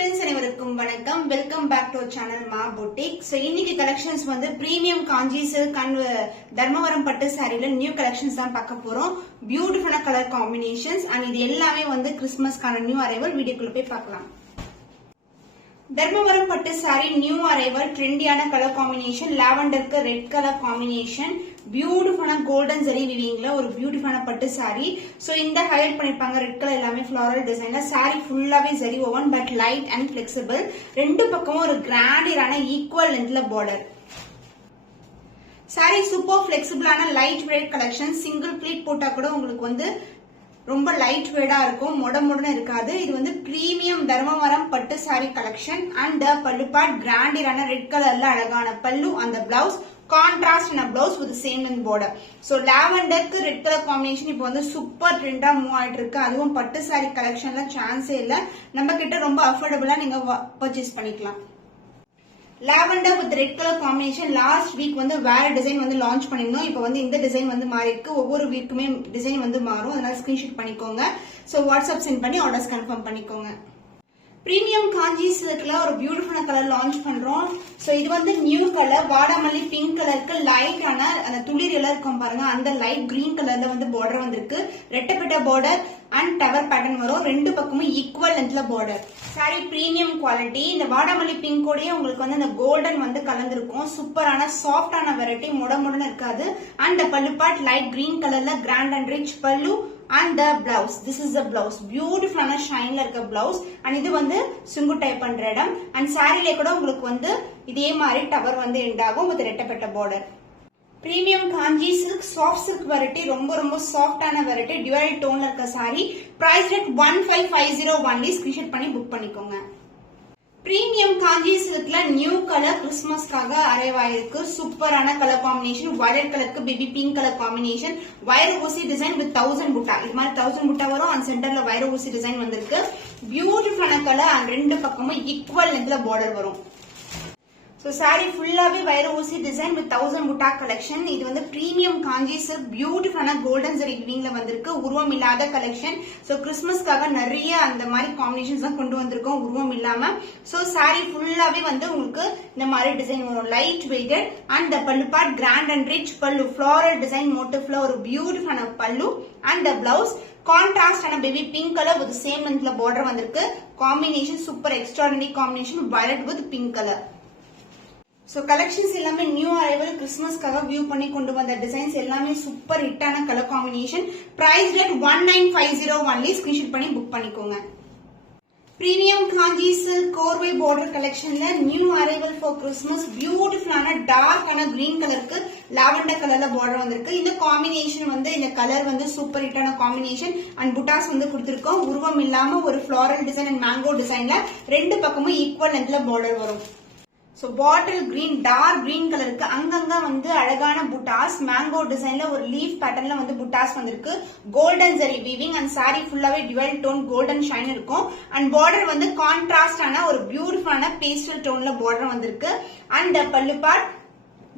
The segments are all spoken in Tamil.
friends அனைவருக்கும் வணக்கம். வெல்கம் பேக் டு சேனல் மா பொட்டிக். சோ இன்னைக்கு கலெக்ஷன்ஸ் வந்து பிரீமியம் காஞ்சி சில்க் அண்ட் தர்மவரம் பட்டு சாரில நியூ கலெக்ஷன்ஸ் தான் பார்க்க போறோம். பியூட்டிஃபுல்லான கலர் காம்பினேஷன்ஸ் அண்ட் இது எல்லாமே வந்து கிறிஸ்மஸ்க்கான நியூ அரைவல். வீடியோக்குள்ள போய் பார்க்கலாம். தர்மவரம் பட்டு சாரி நியூ அரைவல், ட்ரெண்டியான கலர் காம்பினேஷன், லாவெண்டருக்கு ரெட் கலர் காம்பினேஷன், பியூட்டிஃபுல்லான கோல்டன் ஜரி விவிங்ல ஒரு பியூட்டிஃபுல்லான பட்டு சாரி. சோ இந்த ஹைலைட் பண்ணிருப்பாங்க ரெட் கலர் எல்லாமே ஃபிளாரல் டிசைன்ல. சாரி ஃபுல்லாவே zari woven but light and flexible. ரெண்டு பக்கமும் ஒரு கிராண்டியரான ஈக்குவல் லென்த்ல பார்டர். சாரி சூப்பர் பிளெக்சிபிளான light weight collection. Single pleat போட்டா கூட உங்களுக்கு வந்து ரொம்ப லைட் வெயிட்டா இருக்கும், மொடன்னு இருக்காது. இது வந்து பிரீமியம் தர்மவரம் பட்டு sari collection. And pallu part கிராண்டியரான ரெட் கலர்ல அழகான பல்லு, அந்த blouse contrast blouse with same length border. So லாவெண்டருக்கு ரெட் கலர் காம்பினேஷன் இப்போ வந்து சூப்பர் ட்ரெண்டா மூவ் ஆயிட்டு இருக்கு. அதுவும் பட்டு சாரி கலெக்ஷன்ல சான்ஸே இல்ல. நம்ம கிட்ட ரொம்ப அஃபோர்டபுளா நீங்க பர்ச்சேஸ் பண்ணிக்கலாம். Lavender with red colour combination last week வந்து வேற டிசைன் வந்து லான்ச் பண்ணிருந்தோம். இப்போ வந்து இந்த டிசைன் வந்து மாறி இருக்கு. ஒவ்வொரு வீக்குமே டிசைன் வந்து மாறும். அதனால ஸ்கிரீன்ஷாட் பண்ணிக்கோங்க. சோ வாட்ஸ்அப் சென்ட் பண்ணி ஆர்டர்ஸ் கன்ஃபார்ம் பண்ணிக்கோங்க. பிரீமியம் காஞ்சி சில்க்ல ஒரு பியூட்டிஃபுல்லான கலர் லான்ச் பண்றோம். சோ இது வந்து நியூ கலர் வாடாமல்லி பிங்க் கலருக்கு லைட்டான அந்த துளிர் எல்லாம் இருக்கும் பாருங்க, அந்த லைட் கிரீன் கலர்ல வந்து பார்டர் வந்திருக்கு. ரெட்டப்பட்ட பார்டர் அண்ட் டவர் பேட்டர்ன் வரும். ரெண்டு பக்கமும் ஈக்குவல் லென்த்ல பார்டர். Sari premium quality. இந்த வாடாமல்லி பிங்கோடய உங்களுக்கு வந்து அந்த கோல்டன் வந்து கலந்துருக்கும். சூப்பரான சாஃப்டான வெரைட்டி, முடன்னு இருக்காது. And pallu part light green கலர்ல கிராண்ட் அண்ட் ரிச் பல்லு. And the blouse, this is the blouse, beautiful ஆன ஷைன்ல இருக்க blouse. and இது வந்து சுங்கு டைப் பண்ற இடம். and சாரிலே கூட உங்களுக்கு வந்து இதே மாதிரி டவர் வந்து எண்ட் ஆகும் with ரெட்டப்பட்ட border. Premium Kanchi silk soft silk variety, ரொம்ப சாஃப்டான வெரைட்டி, டியூவல் டோன்ல இருக்க sari. Price rate 1550 only. Screenshot பண்ணி புக் பண்ணிக்கோங்க. பிரீமியம் காஞ்சி சில்க்ல நியூ கலர் கிறிஸ்துமஸ்க்காக அரைவ் ஆயிருக்கு. சூப்பரான கலர் காம்பினேஷன். வயலட் கலருக்கு பேபி பிங்க் கலர் காம்பினேஷன். வைர ஊசி டிசைன் வித் 1000 புட்டா. இது மாதிரி 1000 புட்டா வரும். அண்ட் சென்டர்ல வைர ஊசி டிசைன் வந்திருக்கு. பியூட்டிஃபுல்லான கலர் அண்ட் ரெண்டு பக்கமும் ஈக்குவல் லென்த்ல பார்டர் வரும். சோ சாரி ஃபுல்லாவே வைர ஊசி டிசைன் வித் 1000 புட்டா கலெக்ஷன். இது வந்து பிரீமியம் காஞ்சி சில்க் பியூட்டிஃபுல்லான கோல்டன் ஜரி வீவிங்ல வந்திருக்கு. உருவம் இல்லாத கலெக்ஷன். சோ கிறிஸ்துமஸ்க்காக நிறைய அந்த மாதிரி காம்பினேஷன்ஸ் தான் கொண்டு வந்திருக்கோம் உருவம் இல்லாம. சோ சாரி ஃபுல்லாவே வந்து உங்களுக்கு இந்த மாதிரி டிசைன் வரும். Light weighted and pallu part grand and rich pallu, floral design மோட்டிவ்ல ஒரு பியூட்டிஃபுல்லான பல்லு. அண்ட் பிளவுஸ் கான்ட்ராஸ்ட் ஆன baby pink colour with same லென்த்ல பார்டர் வந்திருக்கு. Combination super extraordinary combination, violet with pink colour. So collections எல்லாமே நியூ அரைவல் கிறிஸ்துமஸ்க்காக வியூ பண்ணி கொண்டு வந்த டிசைன்ஸ் எல்லாமே சூப்பர் ஹிட்டான colour combination. Price rate 1950 only. Screenshot பண்ணி புக் பண்ணிக்கோங்க. Premium Kanchi silk korvai border கலெக்ஷன்ல நியூ அரைவல் ஃபார் கிறிஸ்துமஸ். பியூட்டிஃபுல்லான டார்க்கான கிரீன் கலருக்கு லாவெண்டர் கலர்ல பார்டர் வந்திருக்கு. இந்த காம்பினேஷன் வந்து இந்த கலர் வந்து சூப்பர் ஹிட்டான காம்பினேஷன். அண்ட் புட்டாஸ் வந்து கொடுத்திருக்கோம். உருவம் இல்லாம ஒரு ஃபிளாரல் டிசைன் அண்ட் மேங்கோ டிசைன்ல ரெண்டு பக்கமும் ஈக்குவல் லென்த்ல பார்டர் வரும். So bottle green dark green கலருக்கு அங்கங்க வந்து அழகான புட்டாஸ், மேங்கோ டிசைன்ல ஒரு லீஃப் பேட்டர்ன்ல வந்து புட்டாஸ் வந்திருக்கு. Golden zari weaving and sari ஃபுல்லாவே டியூவல் டோன் கோல்டன் ஷைன் இருக்கும். அண்ட் பார்டர் வந்து கான்ட்ராஸ்டான ஒரு பியூட்டிஃபுல்லான பேஸ்டல் டோன்ல பார்டர் வந்திருக்கு. அண்ட் பல்லு பார்ட்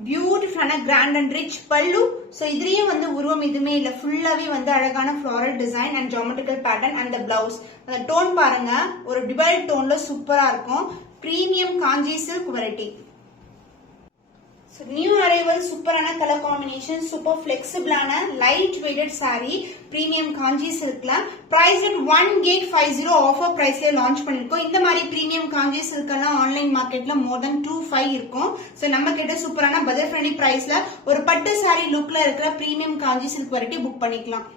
பியூட்டிஃபுல்லான grand and rich pallu. So இதுலயும் வந்து உருவம் எதுவுமே இல்ல, ஃபுல்லாவே வந்து அழகான floral design and geometrical pattern. And blouse அந்த டோன் பாருங்க, ஒரு டியூவல் டோன்ல சூப்பரா இருக்கும். Premium Kanchi silk variety. New arrival சூப்பரான கலர் காம்பினேஷன், சூப்பர் பிளெக்சிபிளான light weighted sorry premium Kanchi சில்க்ல. Price 1850 offer பிரைஸ்ல லான்ச் பண்ணிருக்கோம். இந்த மாதிரி பிரீமியம் காஞ்சி சில்க் எல்லாம் ஆன்லைன் மார்க்கெட்ல மோர் தென் 25 இருக்கும். சோ நம்ம கிட்ட சூப்பரான பட்ஜெட் ஃப்ரெண்ட்லி பிரைஸ்ல ஒரு பட்டு சாரி லுக்ல இருக்கிற premium Kanchi silk variety book பண்ணிக்கலாம்.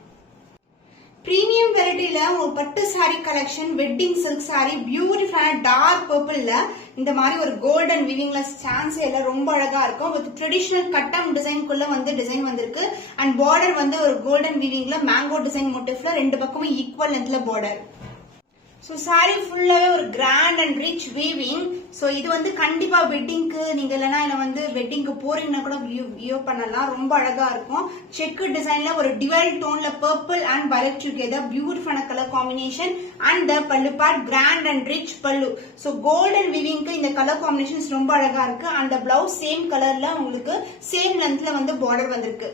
பிரீமியம் வெரைட்டில ஒரு பட்டு sari collection, wedding silk sorry, பியூட்டிஃபுல்லான டார்க் பர்பிள்ல இந்த மாதிரி ஒரு கோல்டன் வீவிங்ல சான்ஸ் எல்லாம் ரொம்ப அழகா இருக்கும். வித் ட்ரெடிஷனல் கட்டம் டிசைன்குள்ள வந்து டிசைன் வந்திருக்கு. அண்ட் பார்டர் வந்து ஒரு கோல்டன் வீவிங்ல மேங்கோ டிசைன் மோட்டிவ்ல ரெண்டு பக்கமும் ஈக்குவல் லென்த்ல பார்டர். சோ சாரி ஃபுல்லாவே ஒரு கிராண்ட் அண்ட் ரிச் வீவிங். சோ இது வந்து கண்டிப்பா வெட்டிங்க்கு நீங்க இல்லனா இல்ல வந்து வெட்டிங்க்கு போறீங்கன்னா கூட வியூ பண்ணலாம். ரொம்ப அழகா இருக்கும். செக் டிசைன்ல ஒரு டியூவல் டோன்ல பர்பிள் அண்ட் வயலட் டுகெதர் பியூட்டிஃபுல்லான colour combination. And pallu part grand and rich pallu. So golden வீவிங்க்கு இந்த கலர் காம்பினேஷன்ஸ் ரொம்ப அழகா இருக்கு. அண்ட் பிளவுஸ் சேம் கலர்ல உங்களுக்கு சேம் லென்த்ல வந்து பார்டர் வந்திருக்கு.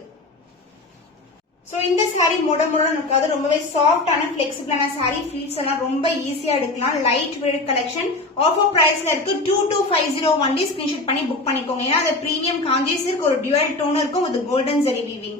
சோ இந்த saree மொட இருக்காது, ரொம்பவே சாஃப்டான ஃபிளெக்சிபிளான saree. ஃபிளீட்ஸ் எல்லாம் ரொம்ப ஈஸியா எடுக்கலாம். லைட் வெயிட் கலெக்ஷன் ஆஃபர் பிரைஸ்ல இருக்கு. 2250 ஒன்லி. ஸ்கிரீன்ஷாட் பண்ணி புக் பண்ணிக்கோங்க. ஏன்னா அது பிரீமியம் காஞ்சி சில்க், ஒரு டுவல் டோன் இருக்கும் with golden zari weaving.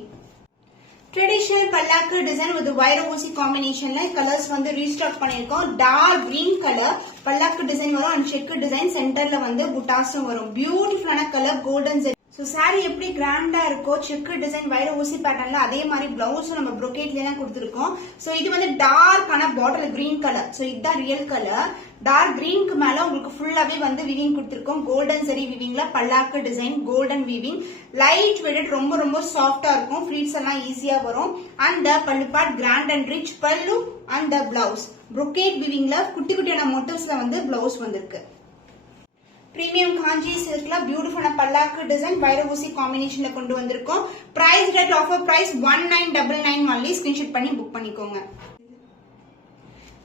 Traditional palak design with வைர ஊசி காம்பினேஷன்ல கலர்ஸ் வந்து ரீஸ்டாக் பண்ணிருக்கோம். டார்க் கிரீன் கலர் பல்லாக்கு டிசைன் வரும் அண்ட் செக் டிசைன், சென்டர்ல வந்து புட்டாஸும் வரும். பியூட்டிஃபுல்லான கலர் கோல்டன் ஜெரி. சோ saree எப்படி கிராண்டா இருக்கோ செக் டிசைன் வைர ஊசி பேட்டர்ன்ல அதே மாதிரி பிளவுஸும் நம்ம brocade தான் கொடுத்திருக்கோம். சோ இது வந்து டார்க்கான பாட்டில் கிரீன் கலர். சோ இதுதான் ரியல் கலர். டார்க் கிரீனுக்கு மேல உங்களுக்கு ஃபுல்லாவே வந்து வீவிங் கொடுத்திருக்கோம். கோல்டன் ஜரி வீவிங்ல பல்லாக்கு design, golden weaving, light weight, ரொம்ப சாஃப்டா இருக்கும். ஃபிளீட்ஸ் எல்லாம் ஈஸியா வரும். And pallu part grand and rich பல்லு அண்ட் பிளவுஸ் brocade வீவிங்ல குட்டி குட்டியான மோட்டிவ்ஸ்ல வந்து பிளவுஸ் வந்திருக்கு. பிரீமியம் காஞ்சி சில்க்ல பியூட்டிஃபுல்லான பல்லாக்கு டிசைன் வைர ஊசி காம்பினேஷன்ல கொண்டு வந்திருக்கோம். Price rate offer price 1999 only. Screenshot பண்ணி புக் பண்ணிக்கோங்க.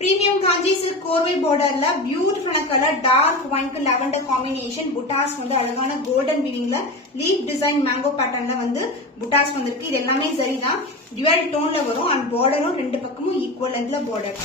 பிரீமியம் காஞ்சி சில்க் கோர்வை பார்டர்ல பியூட்டிஃபுல்லான கலர் டார்க் ஒயின்க்கு லாவெண்டர் காம்பினேஷன். புட்டாஸ் வந்து அழகான கோல்டன் வீவிங்ல லீப் டிசைன் மேங்கோ பேட்டர்ன்ல வந்து புட்டாஸ் வந்திருக்கு. இது எல்லாமே சரிதான், டுவல் டோன்ல வரும் அண்ட் பார்டரும் ரெண்டு பக்கமும் ஈக்குவல் லென்த்ல பார்டர்.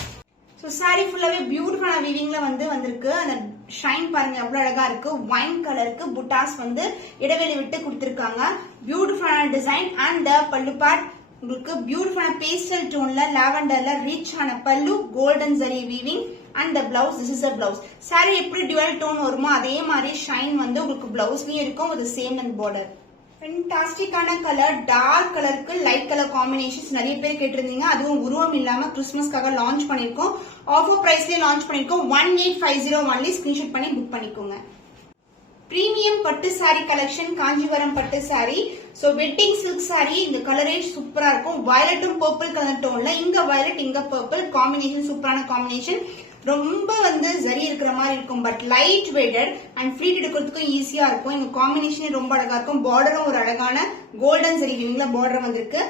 சோ saree ஃபுல்லாவே பியூட்டிஃபுல்லான வீவிங்ல வந்து வந்திருக்கு. அந்த ஷைன் பாருங்க எவ்வளவு அழகா இருக்கு. ஒயின் கலருக்கு புட்டாஸ் வந்து இடைவெளி விட்டு கொடுத்திருக்காங்க. பியூட்டிஃபுல்லான டிசைன் அண்ட் பல்லு பார்ட் உங்களுக்கு பியூட்டிஃபுல்லான பேஸ்டல் டோன்ல லாவெண்டர்ல ரிச் ஆன pallu, golden zari weaving and blouse. This is a blouse. saree எப்படி டுவல் டோன் வருமோ அதே மாதிரி ஷைன் வந்து உங்களுக்கு பிளவுஸ்லயும் இருக்கும் வித் சேம் அண்ட் பார்டர். ஃபென்டாஸ்டிக்கான கலர் டார்க் கலருக்கு லைட் கலர் காம்பினேஷன்ஸ் நிறைய பேர் கேட்டிருந்தீங்க. அதுவும் உருவம் இல்லாம கிறிஸ்துமஸ்க்காக லான்ச் பண்ணிருக்கோம். ஆஃபர் பிரைஸ்லயே லான்ச் பண்ணிருக்கோம். 1850 ஒன்லி. ஸ்கிரீன்ஷாட் பண்ணி புக் பண்ணிக்கோங்க. பிரீமியம் பட்டு saree கலெக்ஷன் காஞ்சிபுரம் பட்டு saree. So wedding silk saree. இந்த கலரே சூப்பரா இருக்கும். வயலட்டும் பர்பிள் கலர் டோன்ல, இங்க வயலட் இங்க பர்பிள் காம்பினேஷன், சூப்பரான காம்பினேஷன். ரொம்ப வந்து ஜரி இருக்கிற மாதிரி இருக்கும். But light weighted and pleat எடுக்கிறதுக்கும் ஈஸியா இருக்கும். இந்த காம்பினேஷன் ரொம்ப அழகா இருக்கும். பார்டரும் ஒரு அழகான கோல்டன் ஜரி வீவிங்ல பார்டர் வந்திருக்கு.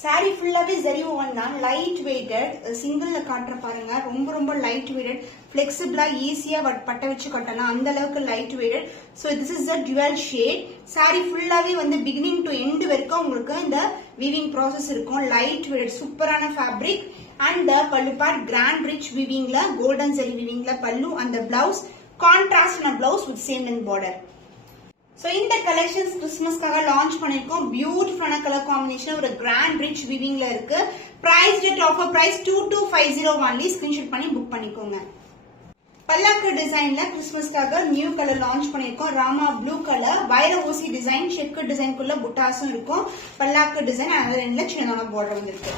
saree ஃபுல்லாவே ஜரி ஓவன் தான், லைட் வெயிட்டட். சிங்கிள்ல காட்டுற பாருங்க, ரொம்ப லைட் வெயிட்டட், பிளெக்சிபிளா ஈஸியா பட்டை வச்சு கட்டலாம், அந்த அளவுக்கு light weighted. So this is a dual shade. saree ஃபுல்லாவே வந்து பிகினிங் டு எண்ட் வரைக்கும் உங்களுக்கு இந்த வீவிங் ப்ராசஸ் இருக்கும். லைட் வெயிட்டட் சூப்பரான fabric and pallu part grand rich வீவிங்ல கோல்டன் ஜரி வீவிங்ல pallu and blouse contrast blouse with same length border. So இந்த கலெக்ஷன்ஸ் கிறிஸ்துமஸ்க்காக லான்ச் பண்ணிருக்கோம். பியூட்டிஃபுல்லான கலர் காம்பினேஷன் ஒரு கிராண்ட் ரிச் வீவிங்ல இருக்கு. Price rate offer price 2250 only. Screenshot பண்ணி புக் பண்ணிக்கோங்க. பல்லாக்கு டிசைன்ல கிறிஸ்துமஸ்க்காக நியூ கலர் லான்ச் பண்ணிருக்கோம். ராமா ப்ளூ கலர் வைர ஊசி டிசைன், செக் டிசைன்குள்ள புட்டாஸும் இருக்கும். பல்லாக்கு டிசைன் அது ரெண்டுல சின்னதான பார்டர் வந்திருக்கு.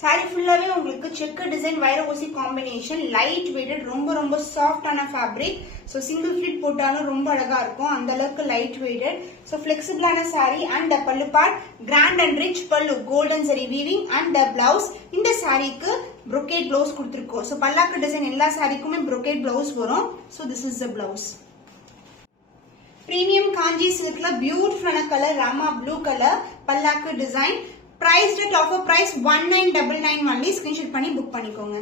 saree ஃபுல்லாவே உங்களுக்கு செக் டிசைன் வைர ஊசி காம்பினேஷன், லைட் வெயிட்டட், ரொம்ப சாஃப்டான ஃபேப்ரிக். சோ சிங்கிள் ஃபிளிட் போட்டாலும் ரொம்ப அழகா இருக்கும், அந்த அளவுக்கு லைட் வெயிட்டட். சோ ஃபிளெக்சிபிளான saree and pallu part grand and rich pallu, golden zari weaving and blouse. இந்த சாரீக்கு brocade பிளவுஸ் கொடுத்திருக்கோம். சோ பல்லாக்கு டிசைன் எல்லா சாரீக்குமே brocade பிளவுஸ் வரும். So this is the blouse. Premium Kanchi சில்க்ல பியூட்டிஃபுல்லான கலர் ராமா ப்ளூ கலர் பல்லாக்கு design. Price rate offer price 1999 only. Screenshot பண்ணி புக் பண்ணிக்கோங்க.